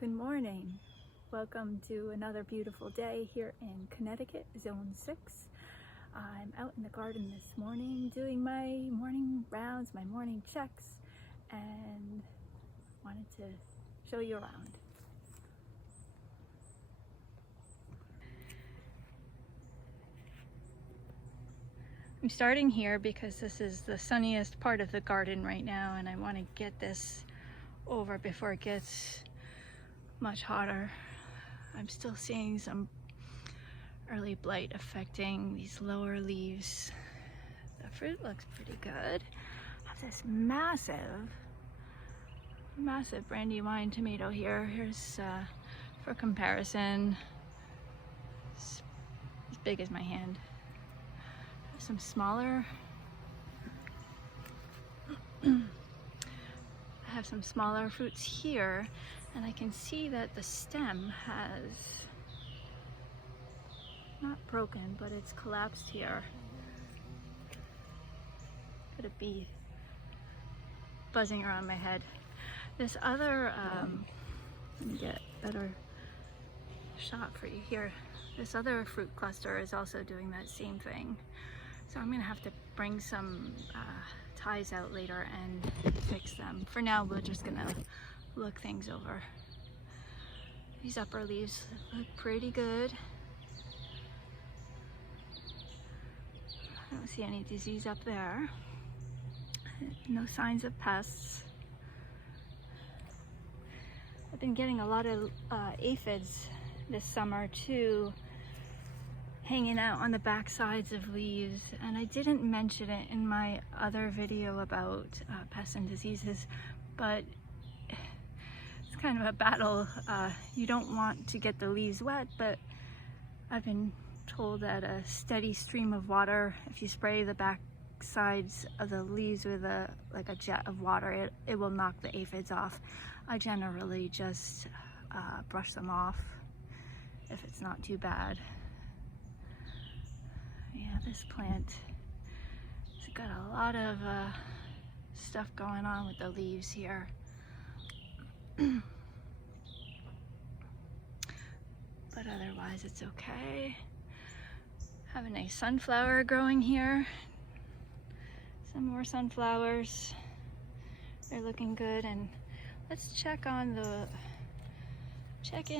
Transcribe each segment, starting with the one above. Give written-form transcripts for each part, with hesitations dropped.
Good morning. Welcome to another beautiful day here in Connecticut, Zone 6. I'm out in the garden this morning doing my morning rounds, my morning checks, and wanted to show you around. I'm starting here because this is the sunniest part of the garden right now, and I want to get this over before it gets much hotter. I'm still seeing some early blight affecting these lower leaves. The fruit looks pretty good. I have this massive Brandywine tomato here. Here's for comparison, it's as big as my hand. Some smaller I have some smaller fruits here, and I can see that the stem has not broken, but it's collapsed here. Could it be buzzing around my head? This other let me get a better shot for you here. This other fruit cluster is also doing that same thing. So I'm gonna have to bring some ties out later and fix them. For now, we're just gonna look things over. These upper leaves look pretty good. I don't see any disease up there. No signs of pests. I've been getting a lot of aphids this summer too, hanging out on the back sides of leaves, and I didn't mention it in my other video about pests and diseases, but it's kind of a battle. You don't want to get the leaves wet, but I've been told that a steady stream of water, if you spray the back sides of the leaves with like a jet of water, it will knock the aphids off. I generally just brush them off if it's not too bad. Yeah, this plant has got a lot of stuff going on with the leaves here. But otherwise it's okay. Have a nice sunflower growing here. Some more sunflowers. They're looking good, and let's check in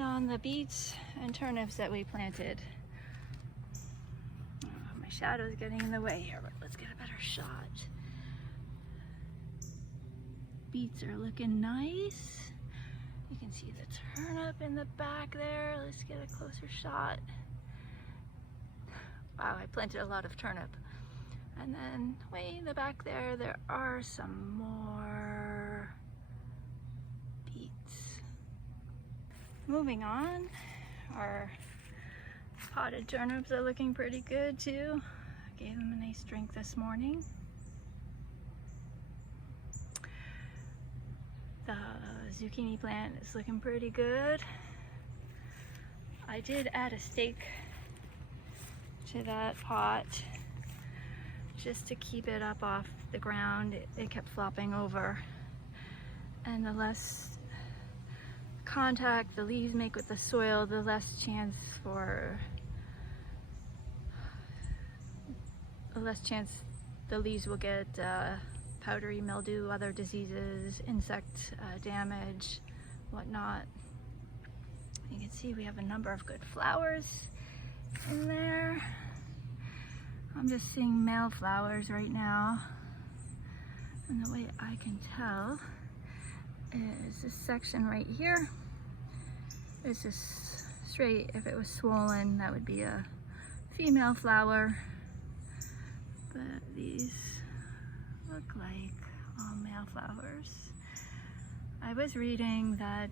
on the beets and turnips that we planted. My shadow's getting in the way here, but let's get a better shot. Beets are looking nice. You can see the turnip in the back there. Let's get a closer shot. Wow, I planted a lot of turnip. And then way in the back there, there are some more beets. Moving on, our potted turnips are looking pretty good too. I gave them a nice drink this morning. The zucchini plant is looking pretty good. I did add a stake to that pot just to keep it up off the ground. It kept flopping over, and the less contact the leaves make with the soil, the less chance the leaves will get powdery mildew, other diseases, insect damage, whatnot. You can see we have a number of good flowers in there. I'm just seeing male flowers right now, and the way I can tell is this section right here is just straight. If it was swollen, that would be a female flower, but these look like all male flowers. I was reading that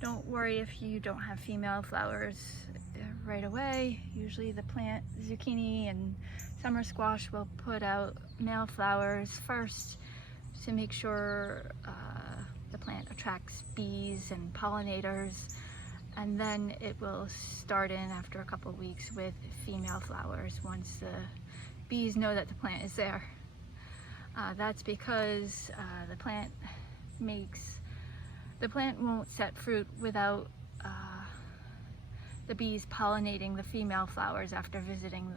don't worry if you don't have female flowers right away. Usually the plant, zucchini and summer squash, will put out male flowers first to make sure the plant attracts bees and pollinators, and then it will start in after a couple of weeks with female flowers once the bees know that the plant is there. That's because the plant makes The plant won't set fruit without the bees pollinating the female flowers after visiting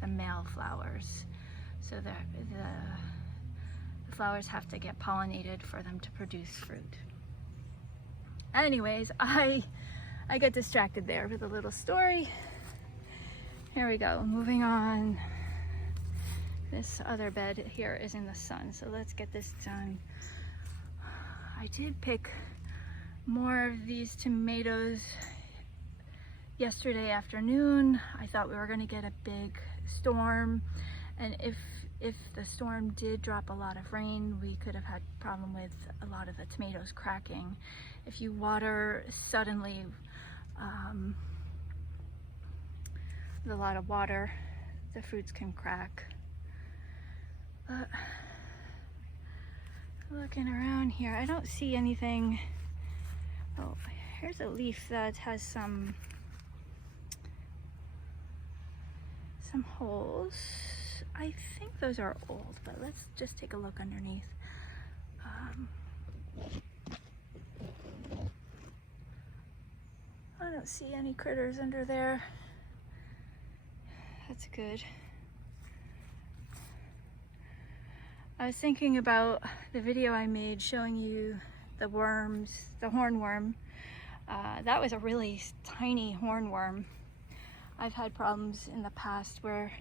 the male flowers. So the flowers have to get pollinated for them to produce fruit. Anyways, I get distracted there with a little story. Here we go, moving on. This other bed here is in the sun, so let's get this done. I did pick more of these tomatoes yesterday afternoon. I thought we were going to get a big storm, and if the storm did drop a lot of rain, we could have had a problem with a lot of the tomatoes cracking. If you water suddenly with a lot of water, the fruits can crack. But looking around here, I don't see anything. Oh, here's a leaf that has some holes. I think those are old, but let's just take a look underneath. I don't see any critters under there. That's good. I was thinking about the video I made showing you the worms, the hornworm. That was a really tiny hornworm. I've had problems in the past where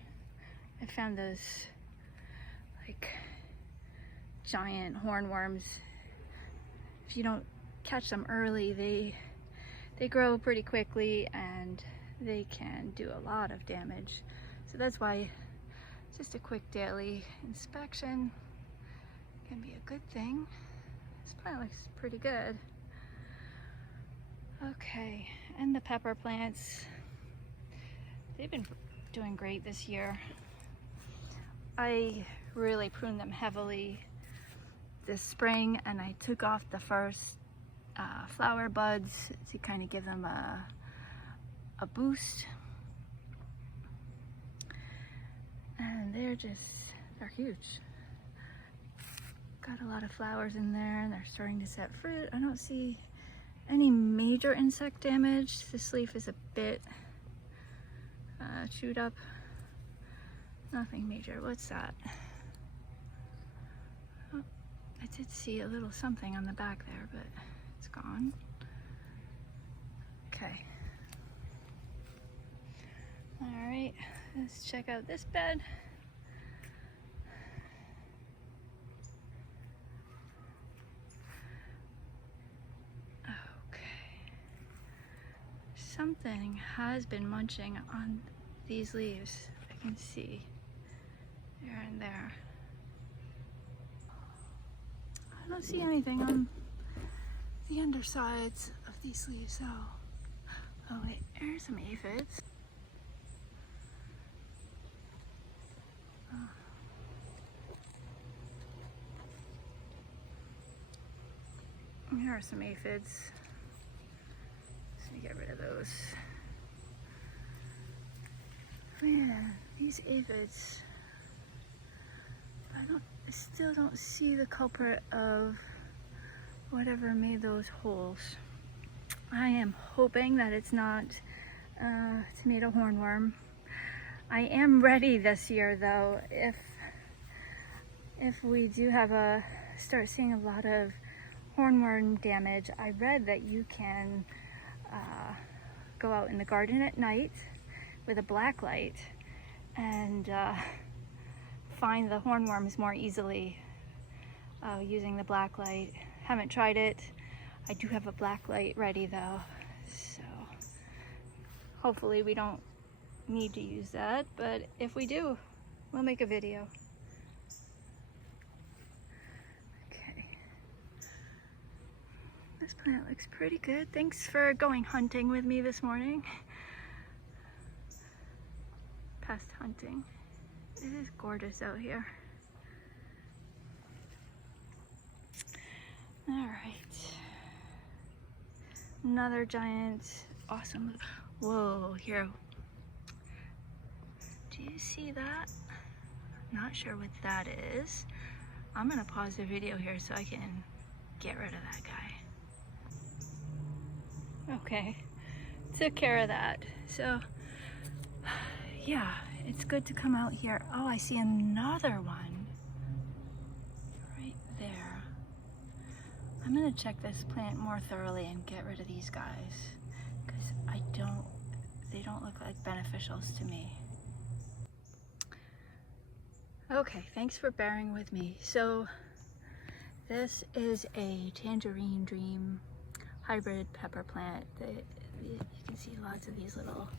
I found those like giant hornworms. If you don't catch them early, they grow pretty quickly and they can do a lot of damage. So that's why just a quick daily inspection can be a good thing. This plant looks pretty good. Okay, and the pepper plants, they've been doing great this year. I really pruned them heavily this spring, and I took off the first flower buds to kind of give them a boost. And they're huge. Got a lot of flowers in there and they're starting to set fruit. I don't see any major insect damage. This leaf is a bit chewed up. Nothing major. What's that? Oh, I did see a little something on the back there, but it's gone. Okay. All right, let's check out this bed. Okay. Something has been munching on these leaves. I can see here and there. I don't see anything on the undersides of these leaves though. Oh wait, there's some aphids. Here are some aphids. Let me get rid of those. Man, these aphids. I still don't see the culprit of whatever made those holes. I am hoping that it's not tomato hornworm. I am ready this year though, if we do have start seeing a lot of hornworm damage. I read that you can go out in the garden at night with a black light and find the hornworms more easily using the black light. Haven't tried it. I do have a black light ready though, so hopefully we don't need to use that, but if we do, we'll make a video. Okay. This plant looks pretty good. Thanks for going hunting with me this morning. Past hunting. It is gorgeous out here. All right. Another giant, awesome. Whoa, here. Do you see that? Not sure what that is. I'm gonna pause the video here so I can get rid of that guy. Okay, took care of that. So yeah, it's good to come out here. Oh, I see another one right there. I'm gonna check this plant more thoroughly and get rid of these guys because they don't look like beneficials to me. Okay, thanks for bearing with me. So this is a Tangerine Dream hybrid pepper plant. You can see lots of these little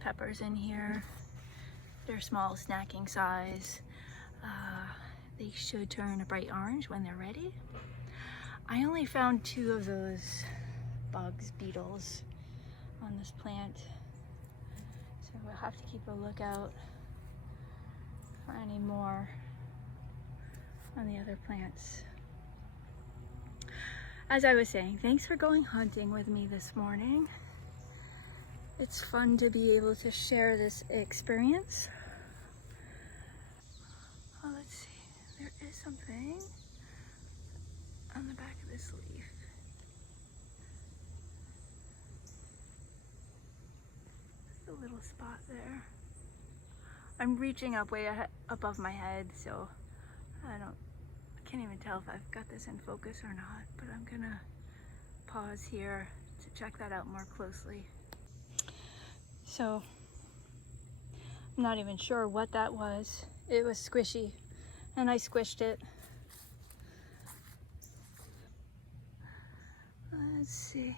peppers in here. They're small, snacking size. They should turn a bright orange when they're ready. I only found 2 of those bugs, beetles, on this plant. So we'll have to keep a lookout for any more on the other plants. As I was saying, thanks for going hunting with me this morning. It's fun to be able to share this experience. Oh, let's see, there is something on the back of this leaf. There's a little spot there. I'm reaching up way above my head, so I can't even tell if I've got this in focus or not, but I'm gonna pause here to check that out more closely. So, I'm not even sure what that was. It was squishy, and I squished it. Let's see.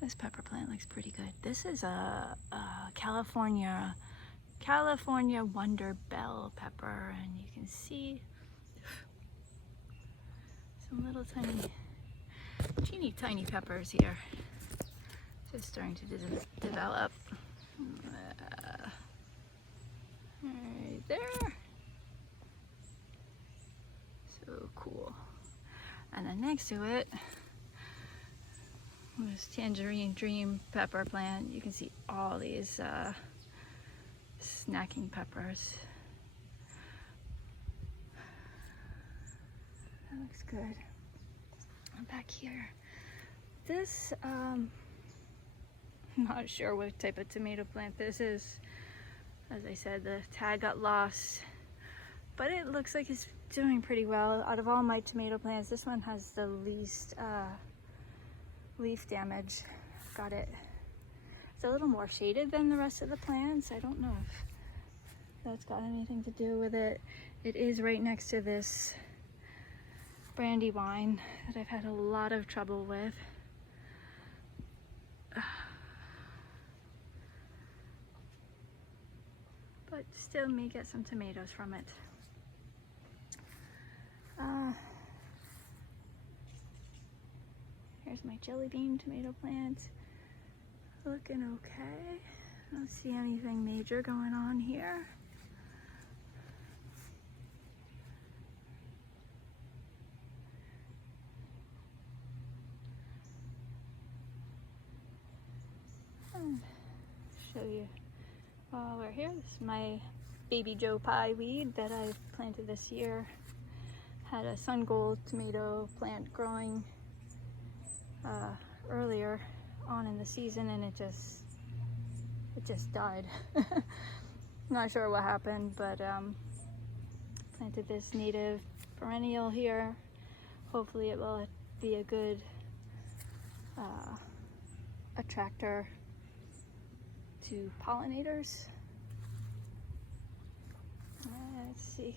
This pepper plant looks pretty good. This is a California Wonder Bell pepper, and you can see some little teeny tiny peppers here. Just starting to develop. Right there. So cool. And then next to it, this Tangerine Dream pepper plant. You can see all these snacking peppers. That looks good. I'm back here. This, I'm not sure what type of tomato plant this is. As I said, the tag got lost, but it looks like it's doing pretty well. Out of all my tomato plants, this one has the least leaf damage. Got it. It's a little more shaded than the rest of the plants. I don't know if that's got anything to do with it. It is right next to this brandywine that I've had a lot of trouble with. But still may get some tomatoes from it. Here's my jelly bean tomato plant. Looking okay. I don't see anything major going on here. And show you while we're here. This is my baby Joe Pye weed that I planted this year. Had a sun gold tomato plant growing earlier on in the season, and it just died. Not sure what happened, but planted this native perennial here. Hopefully it will be a good attractor to pollinators. Let's see.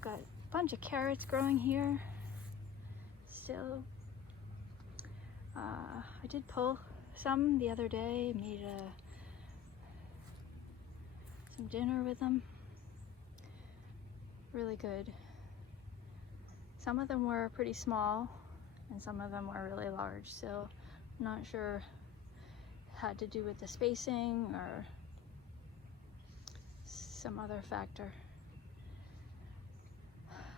Got a bunch of carrots growing here still. I did pull some the other day, made some dinner with them. Really good. Some of them were pretty small and some of them were really large, so I'm not sure it had to do with the spacing or some other factor.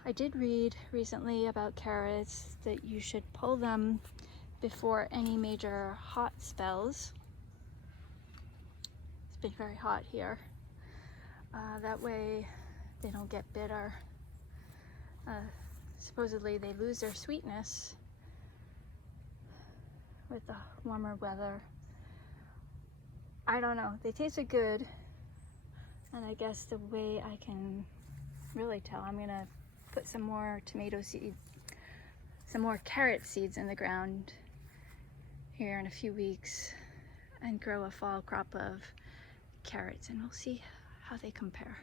I did read recently about carrots that you should pull them before any major hot spells. It's been very hot here. That way they don't get bitter. Supposedly they lose their sweetness with the warmer weather. I don't know, they tasted good, and I guess the way I can really tell, I'm gonna put some more tomato seeds, some more carrot seeds in the ground here in a few weeks and grow a fall crop of carrots, and we'll see how they compare.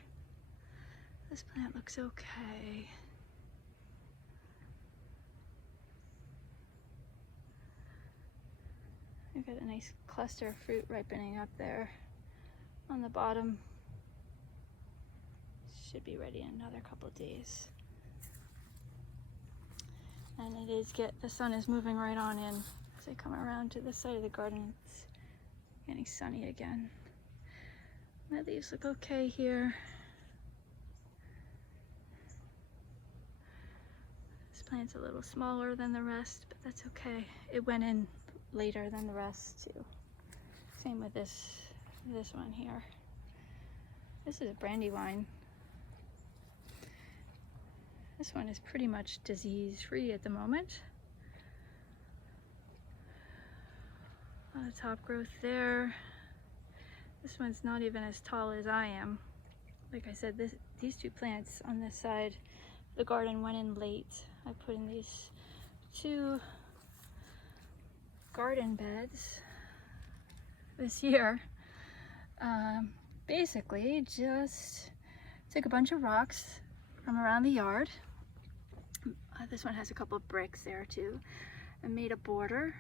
This plant looks okay. We've got a nice cluster of fruit ripening up there on the bottom. Should be ready in another couple of days. And it is the sun is moving right on in. As I come around to this side of the garden, it's getting sunny again. My leaves look okay here. This plant's a little smaller than the rest, but that's okay. It went in later than the rest too. Same with this one here. This is a brandywine. This one is pretty much disease-free at the moment. A lot of top growth there. This one's not even as tall as I am. Like I said, these two plants on this side of the garden went in late. I put in these two garden beds this year. Basically just took a bunch of rocks from around the yard. This one has a couple of bricks there too, and made a border.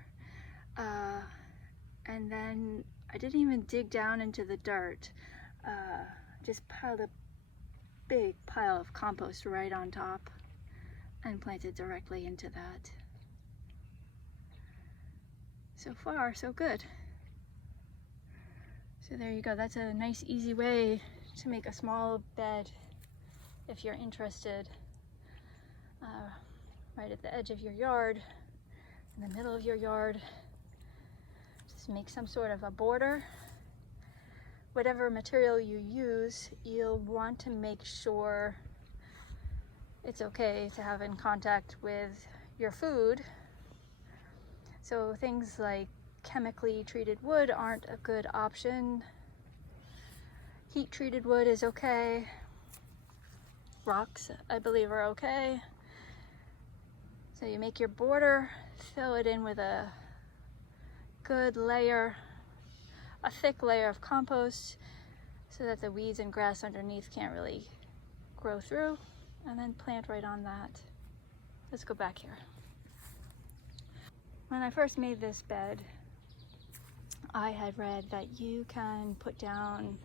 And then I didn't even dig down into the dirt. Just piled a big pile of compost right on top and planted directly into that. So far, so good. So there you go. That's a nice, easy way to make a small bed if you're interested. Right at the edge of your yard, in the middle of your yard. Just make some sort of a border. Whatever material you use, you'll want to make sure it's okay to have in contact with your food. So things like chemically treated wood aren't a good option. Heat treated wood is okay. Rocks, I believe, are okay. So you make your border, fill it in with a good layer, a thick layer of compost so that the weeds and grass underneath can't really grow through, and then plant right on that. Let's go back here. When I first made this bed, I had read that you can put down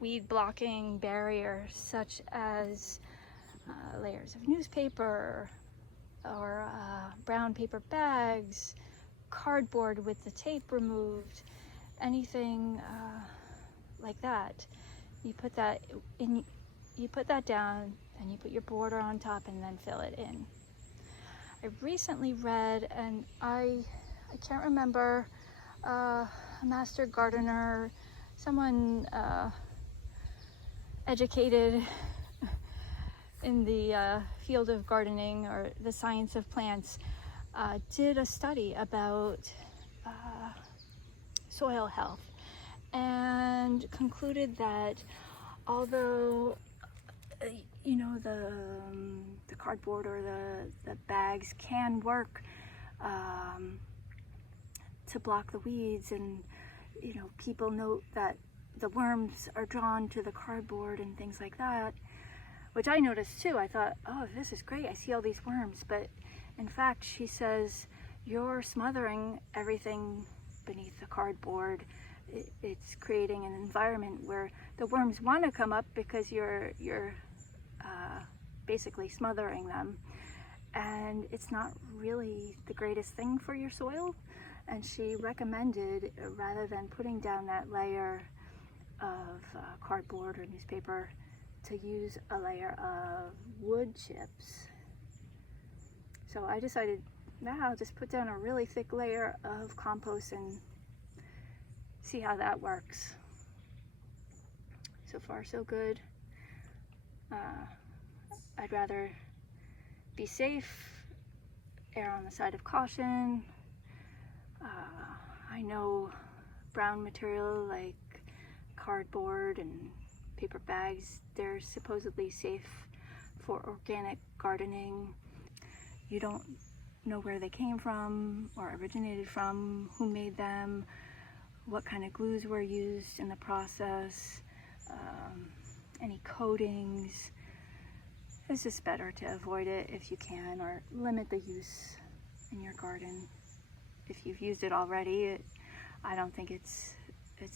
weed blocking barriers such as layers of newspaper or brown paper bags, cardboard with the tape removed, anything like that. You put that in, you put that down, and you put your border on top, and then fill it in. I recently read, and I can't remember, a master gardener, someone educated in the field of gardening or the science of plants, did a study about soil health and concluded that although you know, the cardboard or the bags can work to block the weeds, and you know, people note that the worms are drawn to the cardboard and things like that, which I noticed too. I thought, oh, this is great, I see all these worms, but in fact, she says, you're smothering everything beneath the cardboard. It's creating an environment where the worms want to come up because you're basically smothering them, and it's not really the greatest thing for your soil. And she recommended, rather than putting down that layer of cardboard or newspaper, to use a layer of wood chips. So I decided, now I'll just put down a really thick layer of compost and see how that works. So far, so good. I'd rather be safe, err on the side of caution. I know brown material like cardboard and paper bags, they're supposedly safe for organic gardening. You don't know where they came from or originated from, who made them, what kind of glues were used in the process, any coatings. It's just better to avoid it if you can, or limit the use in your garden. If you've used it already, I don't think it's a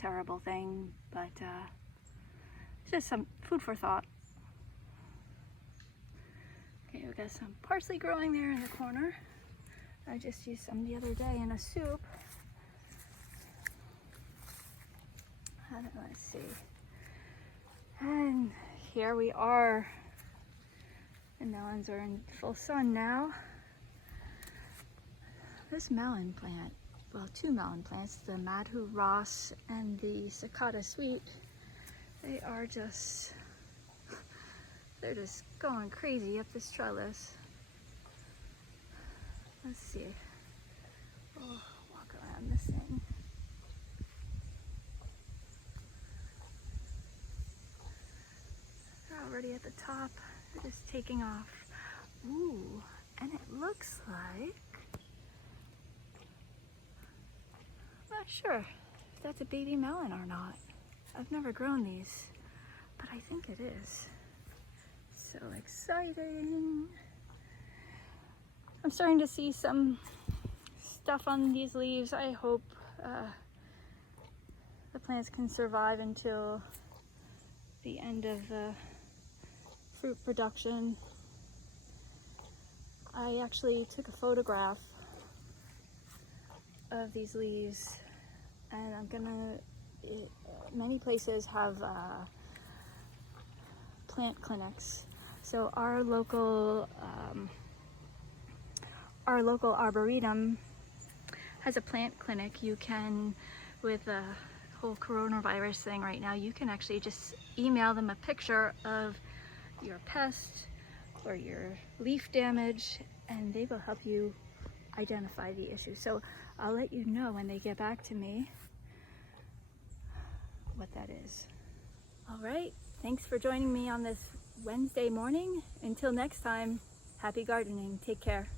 terrible thing, but it's just some food for thought. Okay, we got some parsley growing there in the corner. I just used some the other day in a soup. Let's see. And here we are. The melons are in full sun now. This melon plant, well, two melon plants, the Madhu Ross and the Sakata Sweet, they are just, they're just going crazy up this trellis. Let's see. We'll walk around this thing. They're already at the top. They're just taking off. Ooh, and it looks like, I'm not sure if that's a baby melon or not. I've never grown these, but I think it is. So exciting. I'm starting to see some stuff on these leaves. I hope the plants can survive until the end of the fruit production. I actually took a photograph of these leaves, and I'm gonna, many places have plant clinics. So our local arboretum has a plant clinic. You can, with the whole coronavirus thing right now, you can actually just email them a picture of your pest or your leaf damage, and they will help you identify the issue. So I'll let you know when they get back to me what that is. All right, thanks for joining me on this Wednesday morning. Until next time, happy gardening. Take care.